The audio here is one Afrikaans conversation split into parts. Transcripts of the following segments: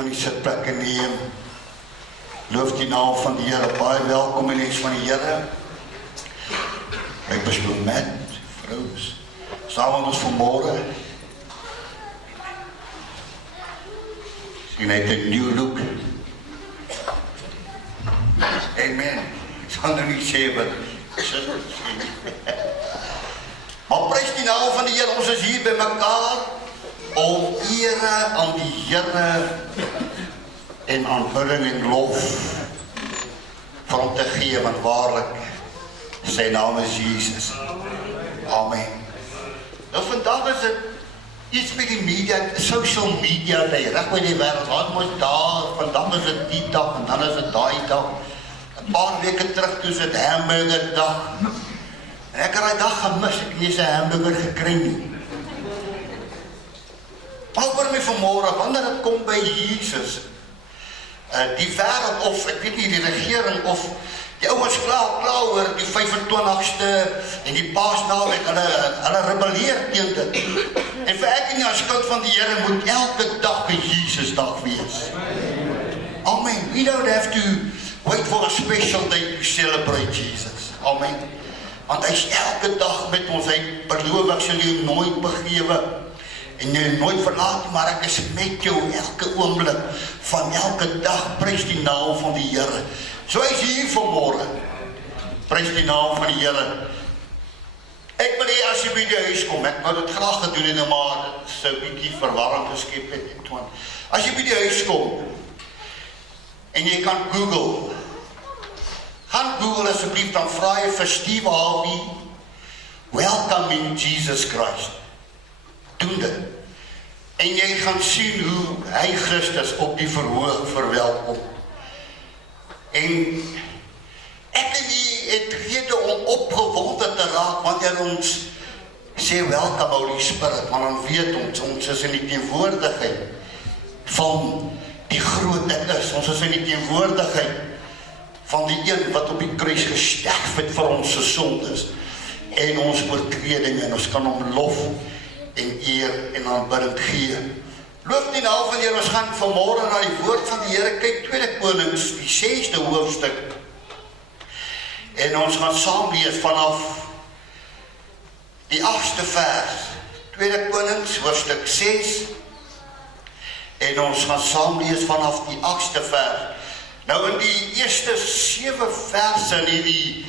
kan die sitplekke neem. Loof die naam van die Here. Baie welkom in die huis van die Here. Ek besloot met vrous. Saam met ons vanmôre. Sien net 'n new look. Amen. Ek kan nou nie sê wat. Maar prys die naam van die Here. Ons is hier by mekaar om ere aan die Here en aanbidding en lof vir hom te gee, want waarlik sy naam is Jesus. Amen. Nou vandag is dit iets met die media, social media, reg oor die wêreld. Wat mos daar, vandag is dit die dag en dan is dit daai dag. 'n Paar weke terug toe is dit hamburger dag. En ek het daai dag gemis, ek het nie sy hamburger gekry nie. Maar oor my vanmôre, wanneer dit kom by Jesus, die wêreld of, ek weet nie, die regering of die ouens klaar oor die 25ste en die Paasnaweek, hulle rebelleer teen dit. En vir ek en die skuld van die Here moet elke dag 'n Jesusdag wees. Amen. We don't have to wait for a special day to celebrate Jesus. Amen. Want hy is elke dag met ons, hy beloof ek sal jou nooit begewe en jy nooit verlaat, maar ek is met jou elke oomblik van elke dag. Prys die naam van die Here. So hy is hier vanmôre. Prys die naam van die Here. Ek wil hê as jy by die huis kom, ek wou dit graag gedoen het, maar dit sou 'n bietjie verwarring geskep het. As jy by die huis kom en jy kan Google, gaan Google asseblief, dan vra jy vir Steve Harvey, Welcoming Jesus Christ. Doen dit. En jy gaan sien hoe hy Christus op die verhoog verwelkom. En ek het rede om opgewonde te raak wanneer ons sê welcome Holy Spirit, want dan weet ons is in die teenwoordigheid van die groot ek is. Ons is in die teenwoordigheid van die een wat op die kruis gesterf het vir ons se sondes en ons oortredinge, en ons kan hom lof en eer en aanbidding gee. Loof die naam van die Here. Ons gaan vanmôre na die woord van die Here kyk, 2 Konings, die 6de hoofstuk. En ons gaan saam lees vanaf die 8ste vers. 2 Konings, hoofstuk 6. En ons gaan saam lees vanaf die 8ste vers. Nou in die eerste 7 verse in hierdie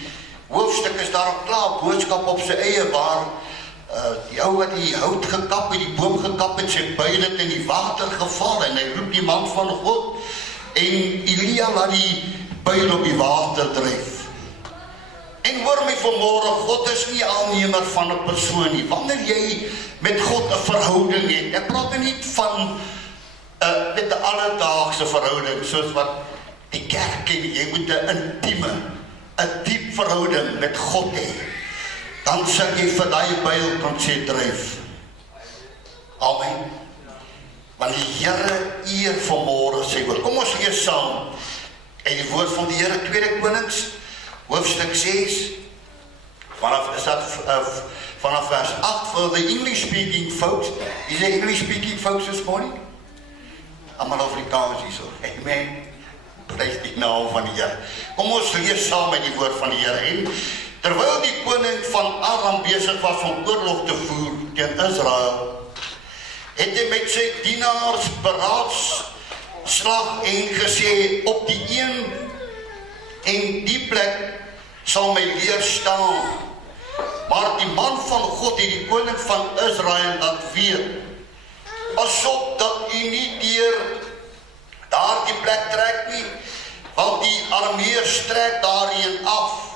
hoofstuk is daar 'n klaar boodskap op sy eie waar die ou wat die hout gekap het, die boom gekap het, sy byl het in die water geval en hy roep die man van God en Elia laat die byl op die water dryf. En hoor my vanmôre, God is nie aannemer van 'n persoon nie. Wanneer jy met God 'n verhouding het, ek praat nie van met 'n alledaagse verhouding soos wat die kerk het, jy moet 'n intieme, 'n diep verhouding met God hê. Dan sal jy vir daai byl kan sê dryf. Amen. Want die Here eer vanmôre sy woord. Kom ons lees saam uit die woord van die Here, 2 Konings, hoofstuk 6, vanaf vers 8, for the English speaking folks. Is there English speaking folks this morning? Almal Afrikaans hierso. Amen. Prys die naam van die Here. Kom ons lees saam met die woord van die Here. En terwyl die koning van Aram besig was om oorlog te voer teen Israel, het hy met sy dienaars beraadslag en gesê, op die een en die plek sal my leer staan. Maar die man van God het die koning van Israel laat weet, pasop dat u nie deur daardie plek trek nie, want die armeers trek daarheen af.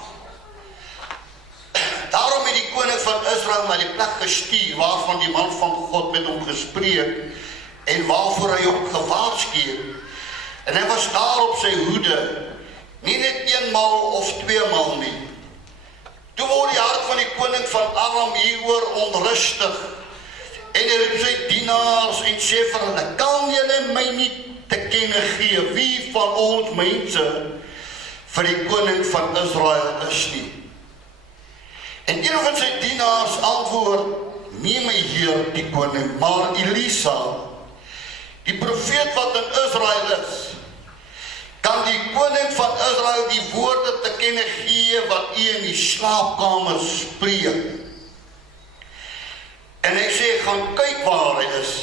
Daarom het die koning van Israel na die plek gestuur waarvan die man van God met hom gespreek en waarvoor hy hom gewaarsku het. En hy was daar op sy hoede, nie net eenmaal of 2 maal nie. Toe word die hart van die koning van Aram hieroor onrustig en hy roep sy dienaars en sê vir hulle, kan julle my nie te kenne gee wie van ons mense vir die koning van Israel is nie? En een van sy dienaars antwoord, nie my heer die koning, maar Elisa. die profeet wat in Israel is, kan die koning van Israel die woorde te kenne gee wat hy in die slaapkamer spreek. En hy sê, gaan kyk waar hy is,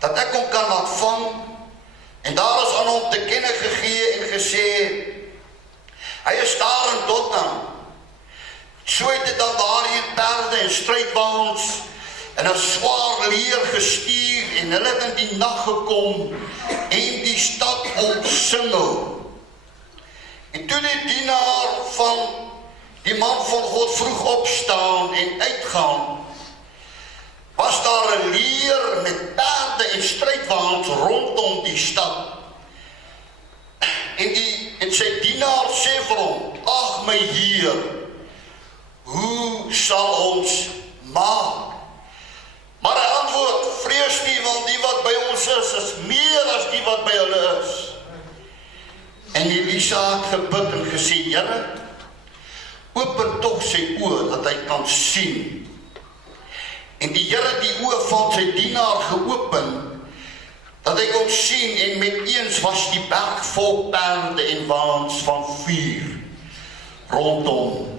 dat ek hom kan laat vang, en daar is aan hom te kenne gegee en gesê, hy is daar in Dothan. So het hy dan daar hier perde en strijdwaans en 'n swaar leer gestuur en hulle het in die nag gekom en die stad omsingel. En toe die dienaar van die man van God vroeg opstaan en uitgaan, was daar 'n leer met perde en strijdwaans rondom die stad. En sy dienaar sê vir hom, ag my Heer, hoe sal ons maak? Maar hy antwoord, vrees nie, want die wat by ons is meer as die wat by hulle is. En Elisa het gebid en gesê, Here, open tog sy oë, dat hy kan sien. En die Here die oë van sy dienaar geopen, dat hy kon sien, en met eens was die berg vol perde en waans van vuur rondom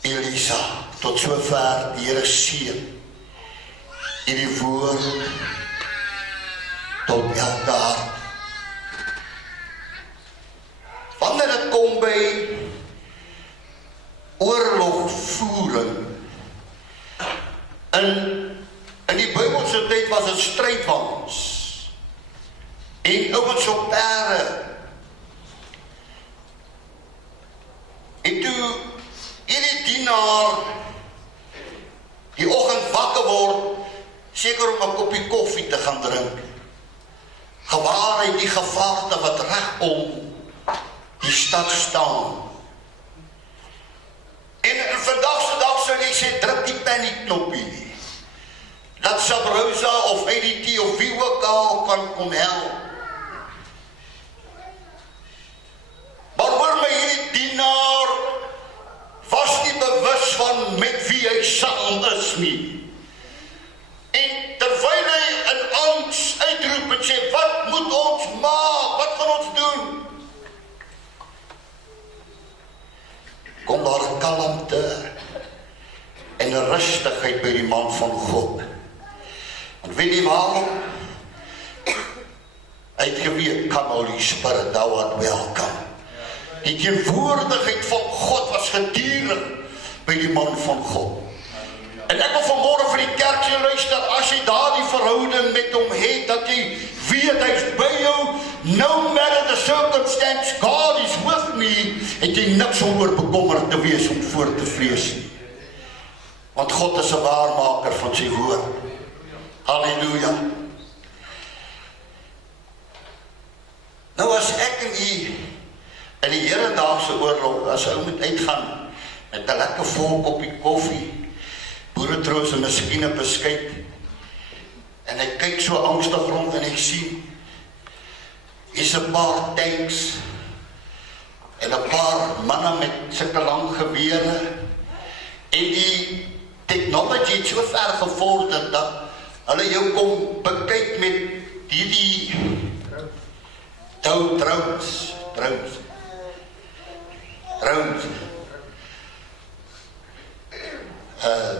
Elisa, tot sover die Here seën hierdie woord tot elke hart. Wanneer dit kom by oorlogvoering, in die Bybelse tyd was het strijdwaans en ouens op perde. En toe hierdie dienaar die oggend wakker word, seker om 'n koppie koffie te gaan drink, gewaar hy die gevaarte wat reg om die stad staan. En vandag se dag sou jy sê, druk die panieknoppie, dat Sabrosa of ADT of wie ook al kan kom help. Maar hoor my, hierdie dienaar was nie bewus van met wie hy saam is nie. En terwyl hy in angs uitroep en sê, wat moet ons maak? Wat gaan ons doen? Kom daar 'n kalmte en 'n rustigheid by die man van God. Want weet jy waarom? Hy het geweet, come Holy Spirit, thou art welcome. Die teenwoordigheid van God was gedurig by die man van God. En ek wil vanmôre vir die kerk luister, as jy daardie verhouding met hom het, dat jy weet hy is by jou, no matter the circumstance, God is with me, het jy niks om oor bekommerd te wees om voor te vrees nie. Want God is 'n waarmaker van sy woord. Halleluja. Nou as ek en u in die hedendaagse oorlog, as ou moet uitgaan met 'n lekker vol koppie koffie, boeretroos en miskien 'n beskuit, en ek kyk so angstig rond en ek sien, hier's 'n paar tanks en 'n paar manne met sulke lang gewere, en die technology het so ver gevorder dat hulle jou kom bekyk met hierdie drones.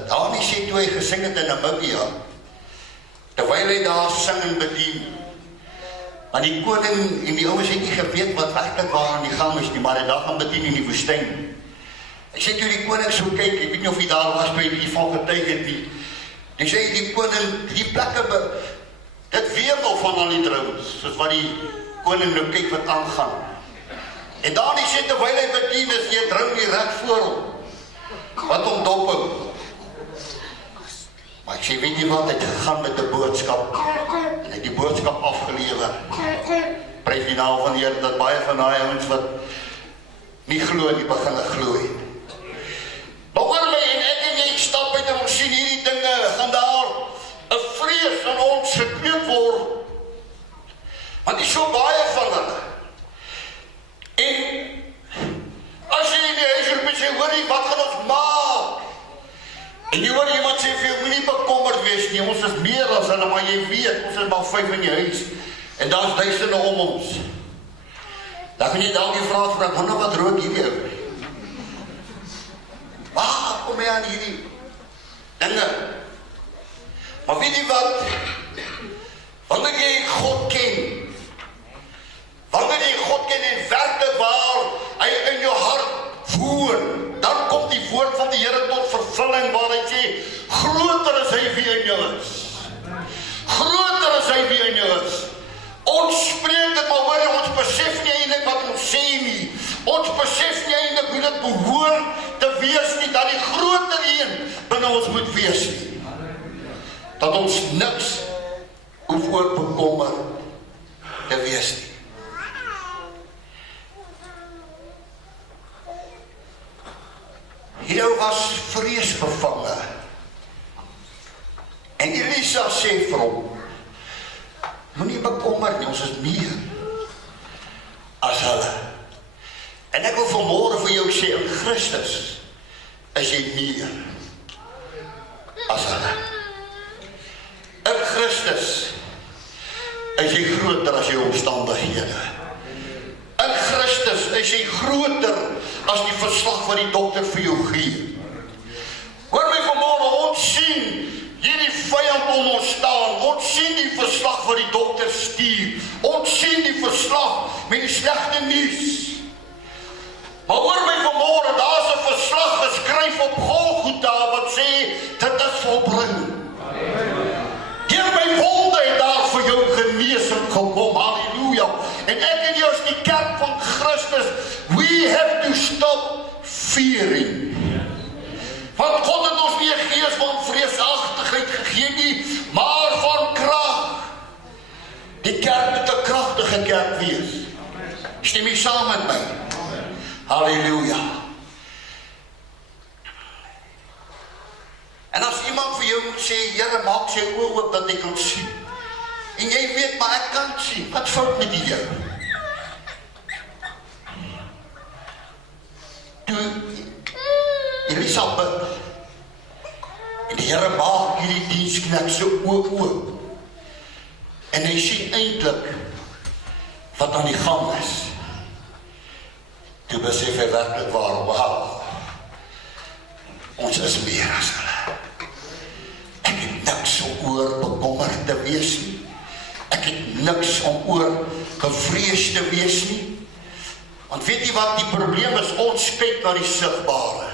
Dani sê toe hy gesing het in Namibia, terwyl hy daar sing en bedien, want die koning en die ouens het nie geweet wat werklik waar aan die gang is nie, maar hy daar gaan bedien in die woestyn. Ek sê toe die koning so kyk, ek weet nie of hy daar was toe hy hiervan getuig het nie, die sê die koning, die plekke, dit wemel van al die drones, soos wat die koning nou kyk wat aangaan. En Dani sê terwyl hy bedien is, jy drone nie reg voor hom, wat hom dophou. Maar ek sê, weet jy wat, hy het gegaan met die boodskap, en hy het die boodskap afgelewer. Prys die naam van die Here, dat baie van die ouens wat nie glo nie, begin glo het. Maar hoor my, en ek en jy stap uit en ons sien hierdie dinge, gaan daar 'n vrees in ons gekweek word, want die so baie van hulle. En as jy in die huis roep en sê, hoor jy, wat gaan ons maak? En jy hoor iemand sê vir jou, moenie nie bekommerd wees nie, ons is meer as hulle, maar jy weet, ons is maar 5 in die huis, en daar is duisende om ons. Dan kan jy dalk die vraag vra, wonder wat rook hierdie ou? Waar kom jy aan hierdie dinge? Maar weet jy wat? Wanneer jy God ken, wanneer jy God ken en werklik waar hy in jou hart voer, dan kom die woord van die Here tot vervulling waar hy sê, groter is hy wie in jou is. Groter is hy wie in jou is. Ons spreek dit maar hoor, ons besef nie eintlik wat ons sê nie. Ons besef nie eintlik hoe dit behoort te wees nie, dat die groter een binne ons moet wees nie. Dat ons niks hoef oor bekommer te wees nie. Hier was vreesbevange. En Elisa sê vir hom, moenie bekommer nie, ons is meer as hulle. En ek wil vanmôre vir jou sê, in Christus is jy meer as hulle. In Christus is jy groter as jou omstandighede. In Christus is jy groter as die verslag wat die dokter vir jou gee. Hoor my vanmôre, ons sien hierdie vyand om ons staan. Ons sien die verslag wat die dokter stuur. Ons sien die verslag met die slegte nuus. Maar hoor my vanmôre, daar is 'n verslag geskryf op Golgotha wat sê, dit is volbring. Deur my wonde het daar vir jou genesing gekom. Halleluja. En ek en jy as die kerk van Christus, we have to stop fearing. Want God het ons nie 'n gees van vreesagtigheid gegee nie, maar van krag. Die kerk moet 'n kragtige kerk wees. Stem jy saam met my? Halleluja. En as iemand vir jou moet sê, Here, maak sy oë oop dat ek kan sien. En jy weet, maar ek kan sien. Wat fout met die jou? Toe Elisa bid, en die Here maak hierdie diensknegt so oop. En hy sien eintlik wat aan die gang is. Toe besef hy werklik waar, wow, ons is meer as hulle. Ek het niks om oor bekommerd te wees nie. Ek het niks om oor gevrees te wees nie. Want weet jy wat die probleem is? Ons kyk na die sigbare.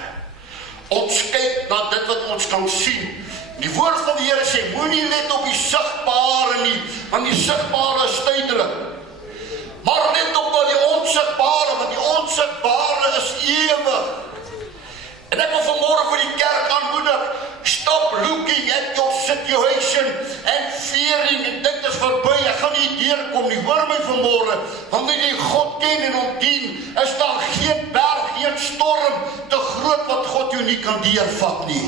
Ons kyk na dit wat ons kan sien. Die woord van die Here sê, moenie let op die sigbare nie, want die sigbare is tydelik. Maar let op na die onsigbare, want die onsigbare is ewig. En ek wil vanmôre vir die kerk aanmoedig, stop looking at your situation and fearing, en dit is verby, ek gaan nie deurkom nie. Hoor my vanmôre, wanneer jy God ken en hom dien, is daar geen berg, geen storm te groot wat God jou nie kan deurvat nie.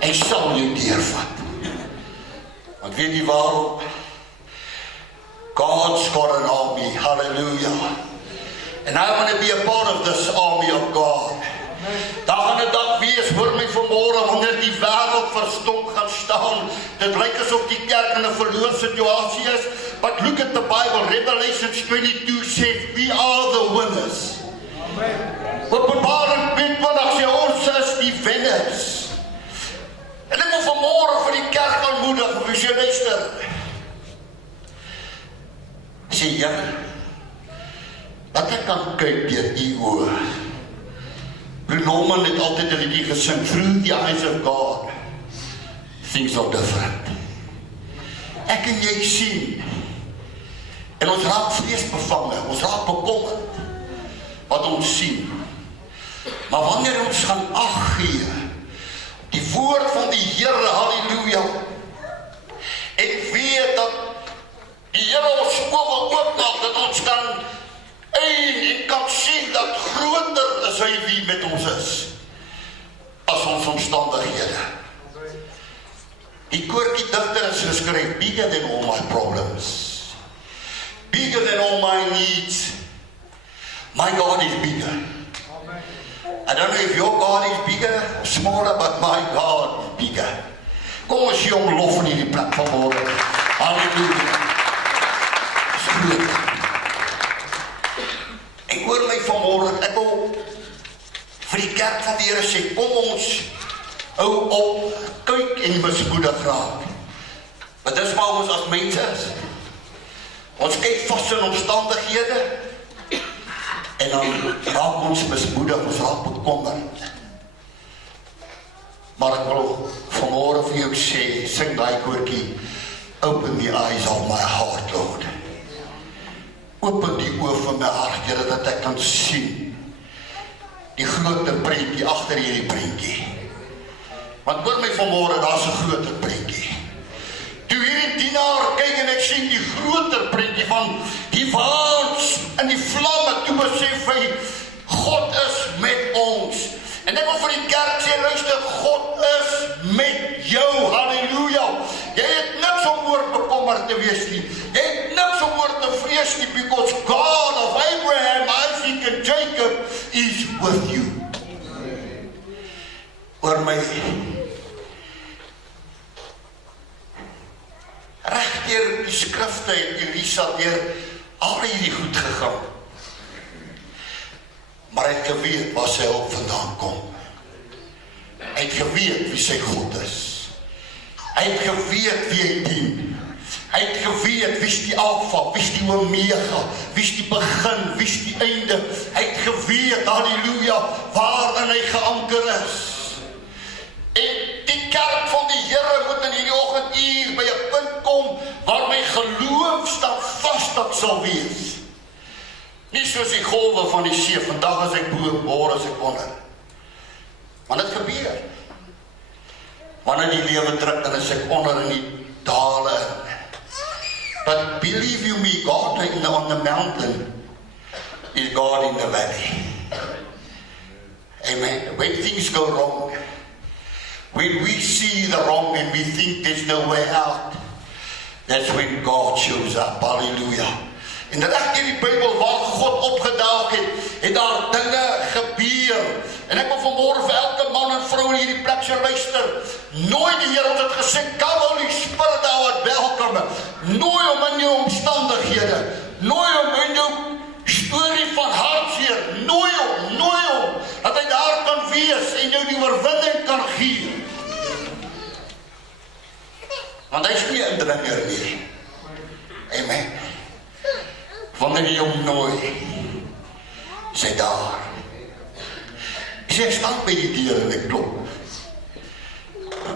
Hy sal jou deurvat. Want weet jy waarom? God's got an army, hallelujah. And I want to be a part of this army of God. Daar gaan 'n dag wees, hoor my vanmôre, wanneer die wêreld verstom gaan staan. Dit lyk asof die kerk in 'n verloor situasie is. But look at the Bible, Revelation 22 says, we are the winners. Openbaring 20 sê, ons is die wenners. En ek wil vanmôre vir die kerk aanmoedig, wie jy luister. Sê, Here, dat ek kan kyk deur u oë. Bruce Norman het altyd 'n liedjie gesing, through the eyes of God, things are different. Ek en jy sien, en ons raak vreesbevange, ons raak bekommerd, wat ons sien. Maar wanneer ons gaan ag gee, die woord van die Here, halleluja, en weet dat die Here ons oë oopmaak, dat ons kan en kan sien dat groter is hy wie met ons is as ons omstandighede. Die koortjie digter is geskryf, bigger than all my problems, bigger than all my needs, my God is bigger. En don't know if your God is bigger or smaller, but my God is bigger. Kom ons gee hom lof in hierdie plek vanmôre. Halleluja. Dis groot. Ek hoor my vanmôre, ek wil vir die kerk van die Here sê, kom ons hou op, kyk en mismoedig raak. Want dis waar ons as mense is. Ons kyk vas in omstandighede en dan raak ons mismoedig, ons raak bekommerd. Maar ek wil vanmôre vir jou sê, sing daai koortjie, open the eyes of my heart, Lord. Open die oë van my hart, Here, dat ek kan sien die groter prentjie agter hierdie prentjie. Want hoor my vanmôre, daar's 'n groter prentjie. Toe hierdie dienaar kyk en ek sien die groter prentjie van die waans in die vlamme, toe besef hy, God is met ons. En ek wil vir die kerk sê, luister, God is met jou, halleluja. Jy het niks om oor bekommerd te wees nie. Jy het niks om oor te vrees nie, because God of Abraham, Isaac and Jacob is with you. Oor my regdeur die skrifte het Elisa deur al hierdie goed gegaan. Maar hy het geweet waar sy hulp vandaan kom. Hy het geweet wie sy God is. Hy het geweet wie hy dien. Hy het geweet wie is die Alfa, wie is die Omega, wie is die begin, wie is die einde. Hy het geweet, halleluja, waarin hy geanker is. En die kerk van die Here moet in hierdie oggend hier by 'n punt kom waar my geloof standvastig sal wees. Nie soos die golwe van die see, vandag as ek bo, môre as ek onder. Maar dit gebeur. Wanneer die lewe druk, dan is ek onder in die dale in. But believe you me, God on the mountain is God in the valley. Amen. When things go wrong, when we see the wrong and we think there's no way out, that's when God shows up. Hallelujah. En dat ek in die Bybel waar God opgedaag het, het daar dinge gebeur. En ek wil vanmôre vir elke man en vrou in hierdie plek se luister. Nooi die Here, ons het gesê, come Holy Spirit, thou art welcome. Nooi hom in jou omstandighede. Nooi hom in jou storie van hartseer. Nooi hom, dat hy daar kan wees en jou die oorwinning kan gee. Want hy is nie 'n indringer nie. Amen. Wanneer jy hom nooi, is hy daar. Ek sê, ek staan by die deur en ek klop.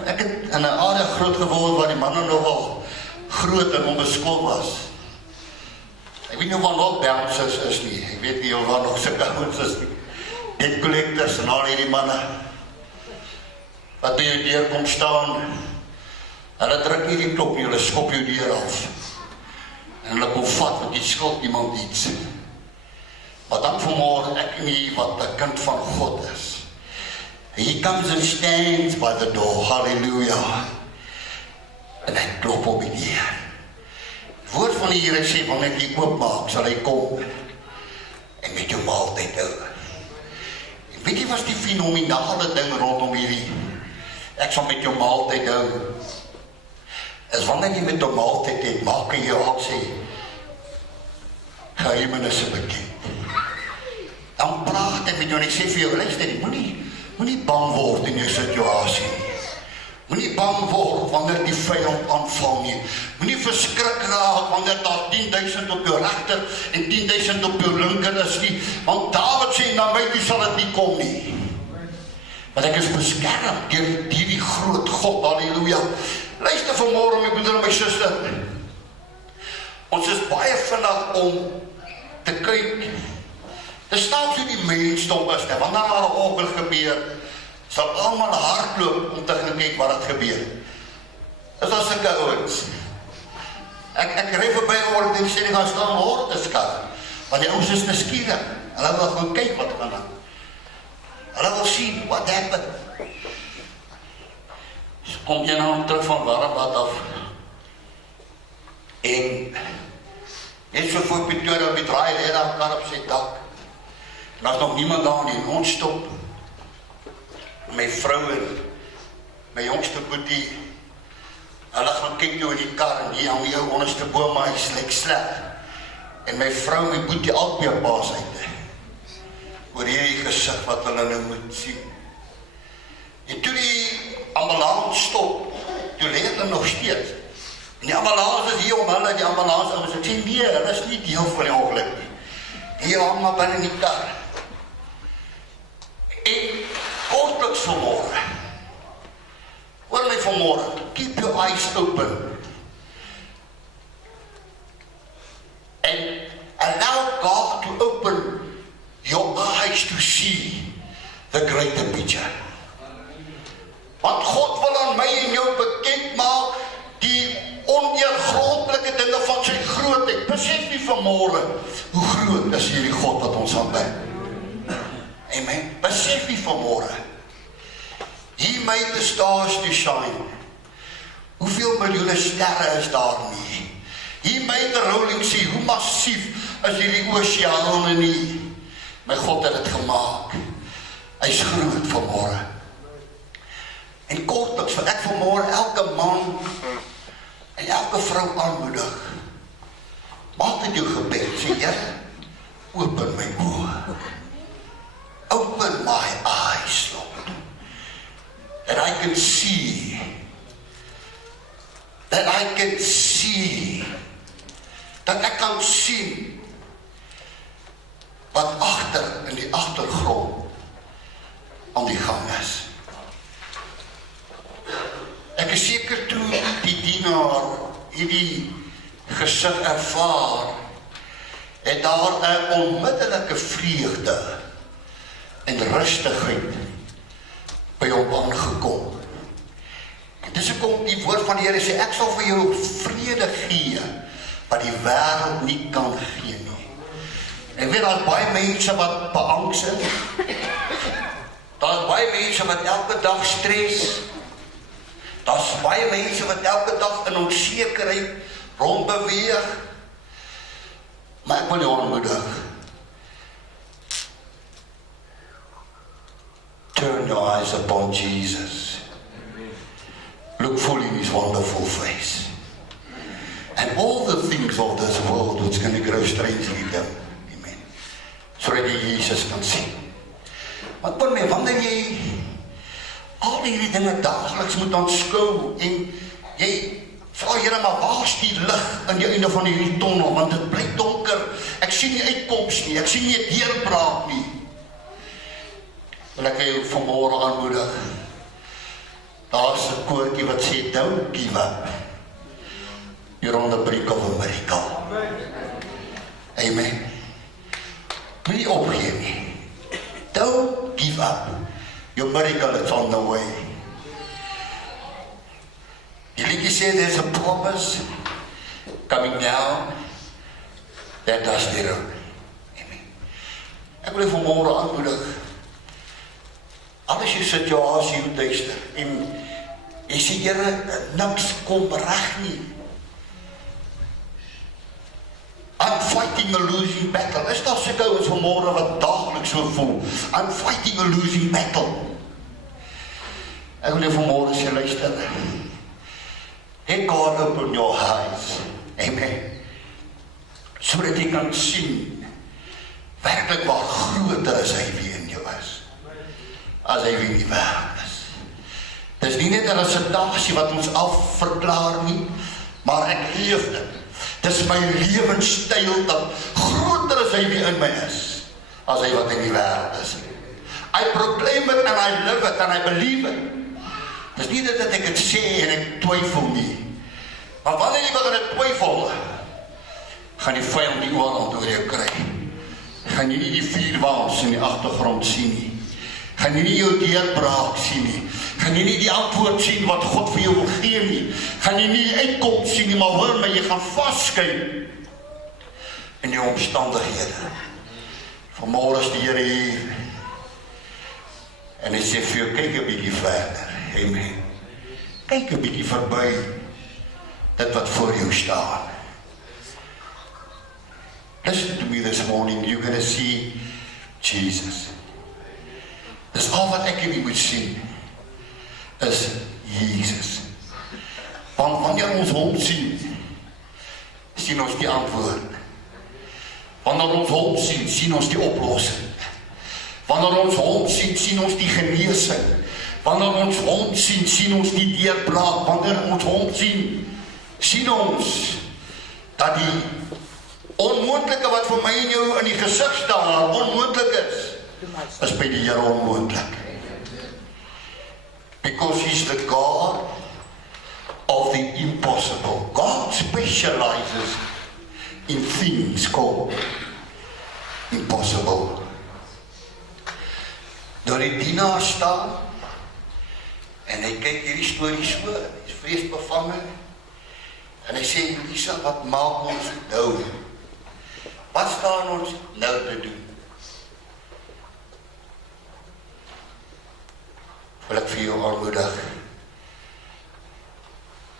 Ek het in 'n area groot geword waar die manne nogal groot en onbeskuld was. Ek weet nie waar nog bouncers is nie. Ek weet nie waar nog sulke ouens is nie. Debt collectors en al hierdie manne wat by jou deur kom staan. Hulle druk nie die klop nie, hulle skop jou deur af. En hulle kom vat, want die skuld iemand iets. Maar dan vanmôre, ek nie wat 'n kind van God is. He comes and stands by the door, hallelujah. En hy klop op die deur. Die woord van die Here sê, wanneer jy oopmaak, sal hy kom en met jou maaltyd hou. En weet jy wat die fenominale ding rondom hierdie, ek sal met jou maaltyd hou, is wanneer jy met jou maaltyd het, maak hy jou al sê, geheimenisse bekend. Dan praat hy met jou en ek sê vir jou, luister, moenie bang word in jou situasie nie. Moenie bang word wanneer die vyand aanval nie. Moenie verskrik raak wanneer daar 10,000 op jou regter en 10,000 op jou linker is nie. Want Dawid sê, na my toe sal dit nie kom nie. Want ek is beskerm deur die groot God, halleluja. Luister vanmôre, my broeder en my suster. Ons is baie vinnig om te kyk. Dit staan so die mensdom is, en wanneer daar 'n ongeluk gebeur, sal almal hardloop om te gaan kyk wat het gebeur. Dis as sulke ouens. Ek ry verby oor die sê, gaan staan hoor te skar. Want die ouens is nuuskierig. Hulle wil gaan kyk wat gaan aan. Hulle wil sien what happened. Kom jy nou terug van Warmbad af. En net so voor Pretoria, op die draai, daar kan op sy dak. En as nog niemand daar nie, ons stop. my vrou en my jongste boetie, hulle gaan kyk toe in die kar en hier aan die ou onderste boom, maar hy lyk sleg. En my vrou en my boetie albei baas uit. Oor hierdie gesig wat hulle nou moet sien. En toe die ambulans stop, toe lê hulle nog steeds. En die ambulans is hier om hulle, die ambulans ouens, ek sê nee, hulle is nie deel van die ongeluk nie. Hier hang maar binne in die kar. En kortliks vanmôre, hoor my vanmôre, keep your eyes open. And allow God to open your eyes to see the greater picture. Want God wil aan my en jou bekend maak die ondeurgrondelike dinge van sy grootheid. Besef nie vanmôre hoe groot is hierdie God wat ons aanbid. Amen. Besef nie vanmôre. He made the stars to shine. Hoeveel miljoene sterre is daar nie? He made the rolling sea. Hoe massief is hierdie oseane nie? My God het dit gemaak. Hy is groot vanmôre. En kortliks wil ek vanmôre elke man en elke vrou aanmoedig. Maak dit jou gebed. Sê, Here, open my oë. Open my eyes, Lord. That I can see. That I can see. Dat ek kan sien wat agter in die agtergrond aan die gang is. Ek is seker toe die dienaar hierdie gesig ervaar, het daar 'n onmiddellike vreugde en rustigheid by hom aangekom. Dis hoekom die woord van die Here sê, ek sal vir jou vrede gee wat die wêreld nie kan gee nie. Ek weet daar is baie mense wat beangs is. Daar is baie mense wat elke dag stres. Daar is baie mense wat elke dag in onsekerheid rondbeweeg. Maar ek wil jou aanmoedig. Turn your eyes upon Jesus. Look full in his wonderful face. And all the things of this world which going to grow strangely dim. Amen. Sodat jy Jesus kan sien. Want vir my, wanneer jy al die dinge dageliks moet aanskou en jy vra Here, maar waar is die lig aan die einde van hierdie tonnel, want dit bly donker, ek sien nie uitkoms nie, ek sien nie 'n deurbraak nie. Wil ek jou vanmôre aanmoedig, daar is 'n koortjie wat sê, don't give up, you're on the brink of a miracle. Amen. Moenie opgee nie. Don't give up. Your miracle is on the way. Die liedjie sê, there's a promise coming down that does the road. Amen. Ek wil vanmôre aanmoedig, alles jou situasie hoe duister, en jy sê, Here, niks kom reg nie. I'm fighting a losing battle. Is daar sulke ouens vanmôre wat dageliks so voel? I'm fighting a losing battle. Ek wil vanmôre sê, luister. Let God open your eyes. Amen. Sodat jy kan sien werklik waar groter is hy wie in jou is, as hy wie in die wêreld is. Dis nie net 'n situasie wat ons afverklaar nie, maar ek leef dit. Dis my lewenstyl dat groter is hy wie in my is, as hy wat in die wêreld is. I proclaim it and I live it and I believe it. Dis nie dat ek het sê en ek twyfel nie. Maar wanneer jy begin twyfel, gaan die vyand die oorhand oor jou kry. Gaan jy nie die vuurwaans in die agtergrond sien nie. Gaan jy nie jou deurbraak sien nie. Gaan jy nie die antwoord sien wat God vir jou wil gee nie. Gaan jy nie die uitkoms sien nie, maar hoor my, jy gaan vaskyk in die omstandighede. Vanmôre is die Here hier en hy sê vir jou, kyk 'n bietjie verder. Amen. Kyk 'n bietjie verby dit wat voor jou staan. Listen to me this morning. You're going to see Jesus. Dis al wat ek en jy moet sien, is Jesus. Want wanneer ons hom sien, sien ons die antwoord. Wanneer ons hom sien, sien ons die oplossing. Wanneer ons hom sien, sien ons die genesing. Wanneer ons hom sien, sien ons die deurbraak. Wanneer ons hom sien, sien ons dat die onmoontlike wat vir my en jou in die gesig staan, onmoontlik is by die Here onmoontlik. Because he's the God of the impossible. God specializes in things called impossible. Door die dienaar staan en hy kyk hierdie storie so, hy is vreesbevange en hy sê, Lisa, wat maak ons nou? Wat staan ons nou te doen? Wil ek vir jou aanmoedig,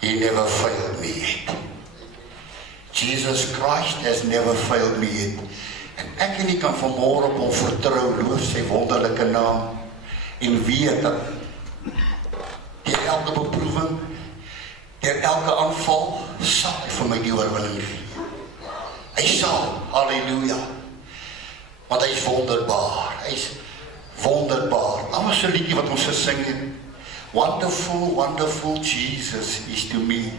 he never failed me yet. Jesus Christ has never failed me yet. En ek en jy kan vanmôre op hom vertrou, loof sy wonderlike naam en weet dat deur elke beproewing, deur elke aanval, sal hy vir my die oorwinning gee. Hy sal, halleluja, want hy is wonderbaar, hy is wonderbaar. Nou is 'n liedjie wat ons gesing het. Wonderful, wonderful Jesus is to me.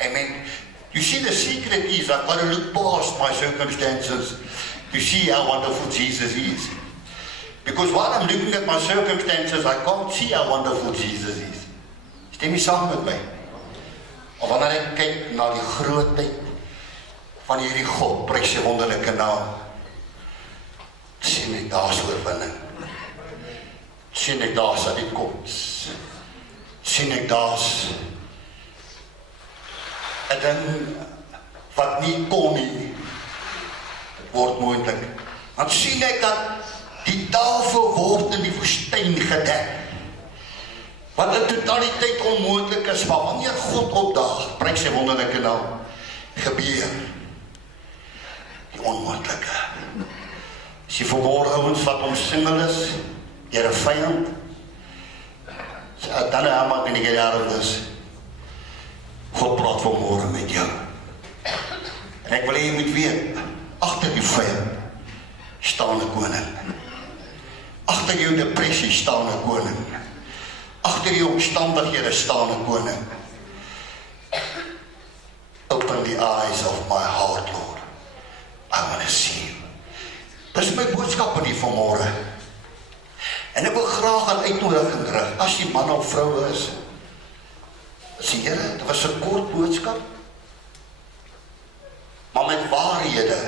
Amen. You see, the secret is I've got to look past my circumstances to see how wonderful Jesus is. Because while I'm looking at my circumstances, I can't see how wonderful Jesus is. Stem jy saam met my? Of wanneer ek kyk na die grootheid van hierdie God, prys sy wonderlike naam, sien ek daar's oorwinning. Sien ek daar's uitkoms. Sien ek daar's 'n ding wat nie kon nie, word moontlik. Dan sien ek dat die tafel word in die woestyn gedek. Wat in totaliteit onmoontlik is, maar wanneer God opdaag, prys sy wonderlike naam, gebeur die onmoontlike. As jy vanmôre ouens wat omsingel is deur 'n vyand, dan maak ek nie jare dus. God praat vanmôre met jou. En ek wil hê jy moet weet, agter die vyand staan 'n koning. Agter jou depressie staan 'n koning. Agter jou omstandighede staan 'n koning. Open the eyes of my heart, Lord. I want to see you. Dis my boodskap aan die vanmôre. En ek wil graag 'n uitnodiging rig. As die man of vrou is, sê Here, dit was 'n kort boodskap, maar met waarhede.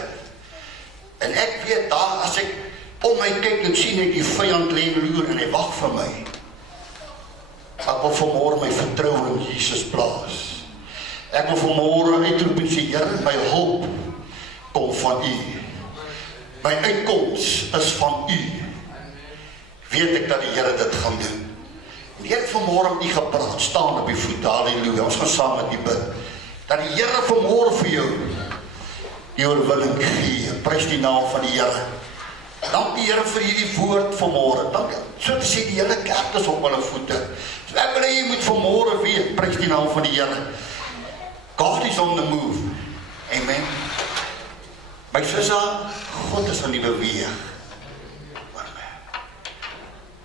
En ek weet daar, as ek om my kyk en sien ek die vyand lê en loer en hy wag vir my. Ek wil vanmôre my vertroue in Jesus plaas. Ek wil vanmôre uitroep en sê, Here, my hulp kom van U. My uitkoms is van U. Weet ek dat die Here dit gaan doen. En die Here vanmôre met U gepraat, staan op die voete, halleluja. Ons gaan saam met U bid. Dat die Here vanmôre vir jou die oorwinning gee. Prys die naam van die Here. Dank die Here vir hierdie woord vanmôre. Dank, so te sê die hele kerk is op hulle voete. So ek wil hê jy moet vanmôre weet, prys die naam van die Here. God is on the move. Amen. My sussie, God is aan die beweeg.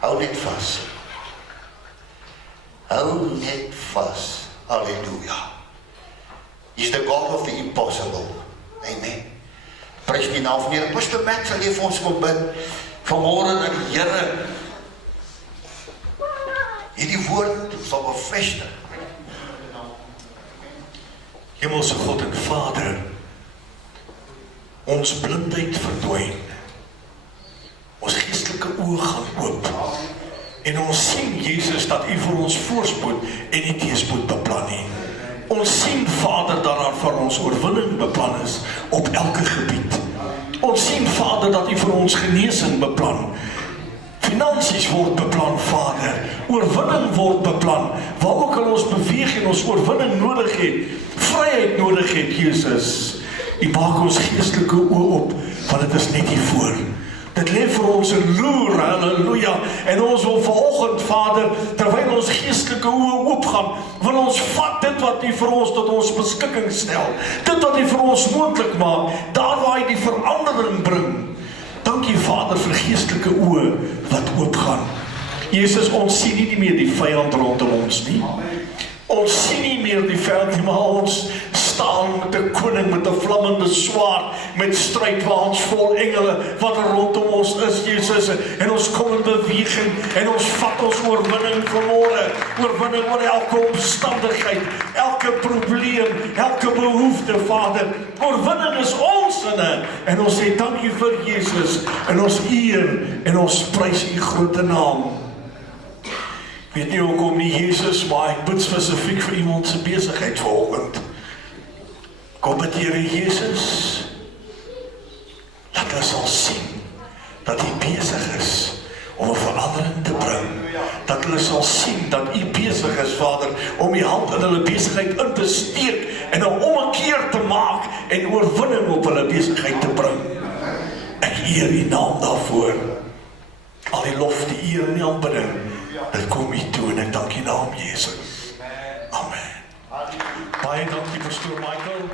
Hou net vas. Hou net vas. Halleluja. He's the God of the impossible. Amen. Prys die naam van die Here. Pastor Matt sal vir ons kom bid vanmôre dat die Here hierdie woord sal bevestig. Hemelse God en Vader, ons blindheid verdwyn. Ons geestelike oë gaan oop. En ons sien, Jesus, dat U vir ons voorspoed en nie teëspoed beplan nie. Ons sien, Vader, dat daar vir ons oorwinning beplan is op elke gebied. Ons sien, Vader, dat U vir ons genesing beplan. Finansies word beplan, Vader. Oorwinning word beplan. Waar ook al ons beweeg en ons oorwinning nodig het, vryheid nodig het, Jesus. U maak ons geestelike oë op, want dit is net hier voor. Dit lê vir ons 'n loer, halleluja. En ons wil vanoggend, Vader, terwyl ons geestelike oë oopgaan, wil ons vat dit wat U vir ons tot ons beskikking stel. Dit wat U vir ons moontlik maak, daar waar hy die verandering bring. Dankie, Vader, vir geestelike oë wat oopgaan. Jesus, ons sien nie meer die vyand rondom ons nie. Ons sien nie meer die vyand nie, maar ons staan met 'n koning met 'n vlammende swaard, met stryd waar ons vol engele wat rondom ons is, Jesus, en ons kom in beweging en ons vat ons oorwinning vanmôre, oorwinning oor elke omstandigheid, elke probleem, elke behoefte, Vader. Oorwinning is ons sinne en ons sê dankie vir Jesus en ons eer en ons prys U groot naam. Ek weet nie hoekom nie, Jesus, maar ek bid spesifiek vir iemand se besigheid vanoggend. Kom met Here Jesus, laat ons sal sien dat U besig is om 'n verandering te bring. Dat hulle sal sien dat U besig is, Vader, om U hand in hulle besigheid in te steek en 'n ommekeer te maak en oorwinning op hulle besigheid te bring. Ek eer U naam daarvoor. Al die lof, die eer en die aanbidding, dit kom U toe en ek dank U naam, Jesus. Amen. Baie dankie, Pastoor Michael.